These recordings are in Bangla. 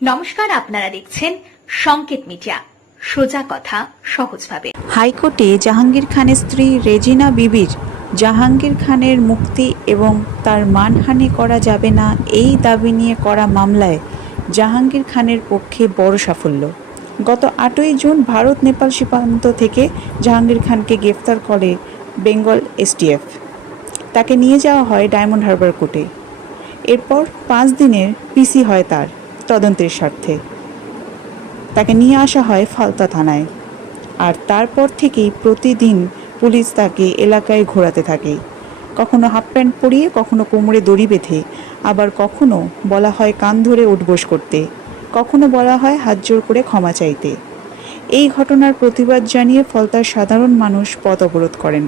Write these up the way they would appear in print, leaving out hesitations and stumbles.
নমস্কার, আপনারা দেখছেন সংকেত মিডিয়া, সোজা কথা সহজভাবে। হাইকোর্টে জাহাঙ্গীর খানের স্ত্রী রেজিনা বিবির জাহাঙ্গীর খানের মুক্তি এবং তার মানহানি করা যাবে না এই দাবি নিয়ে করা মামলায় জাহাঙ্গীর খানের পক্ষে বড় সাফল্য। গত 8ই জুন ভারত নেপাল সীমান্ত থেকে জাহাঙ্গীর খানকে গ্রেফতার করে বেঙ্গল এসটিএফ। তাকে নিয়ে যাওয়া হয় ডায়মন্ড হারবার কোর্টে। এরপর 5 দিনের পিসি হয় তার তদন্তের স্বার্থে। তাকে নিয়ে আসা হয় ফালতা থানায়। আর তারপর থেকেই প্রতিদিন পুলিশ তাকে এলাকায় ঘোরাতে থাকে, কখনো হাফ প্যান্ট পরিয়ে, কখনো কোমরে দড়ি বেঁধে, আবার কখনো বলা হয় কান ধরে উঠবোস করতে, কখনো বলা হয় হাত জোর করে ক্ষমা চাইতে। এই ঘটনার প্রতিবাদ জানিয়ে ফলতার সাধারণ মানুষ পথ অবরোধ করেন।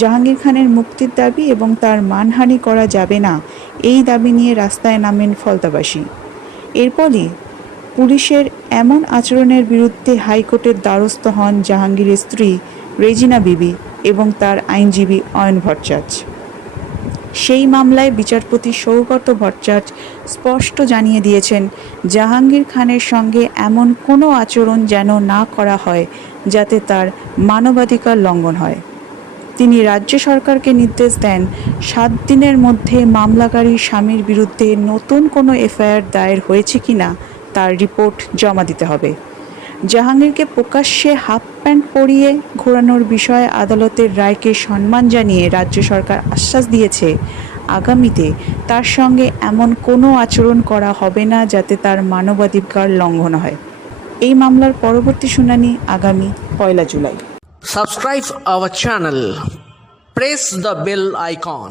জাহাঙ্গীর খানের মুক্তির দাবি এবং তার মানহানি করা যাবে না এই দাবি নিয়ে রাস্তায় নামেন ফলতাবাসী। এরপরই পুলিশের এমন আচরণের বিরুদ্ধে হাইকোর্টের দ্বারস্থ হন জাহাঙ্গীরের স্ত্রী রেজিনা বিবি এবং তার আইনজীবী অয়ন ভট্টাচার্য। সেই মামলায় বিচারপতি সৌগত ভট্টাচার্য স্পষ্ট জানিয়ে দিয়েছেন, জাহাঙ্গীর খানের সঙ্গে এমন কোনো আচরণ যেন না করা হয় যাতে তার মানবাধিকার লঙ্ঘন হয়। তিনি রাজ্য সরকারকে নির্দেশ দেন 7 দিনের মধ্যে মামলাকারী স্বামীর বিরুদ্ধে নতুন কোনো এফআইআর দায়ের হয়েছে কিনা তার রিপোর্ট জমা দিতে হবে। জাহাঙ্গীরকে প্রকাশ্যে হাফ প্যান্ট পরিয়ে ঘোরানোর বিষয়ে আদালতের রায়কে সম্মান জানিয়ে রাজ্য সরকার আশ্বাস দিয়েছে, আগামীতে তার সঙ্গে এমন কোনো আচরণ করা হবে না যাতে তার মানবাধিকার লঙ্ঘন হয়। এই মামলার পরবর্তী শুনানি আগামী 1 July. Subscribe our channel. Press the bell icon.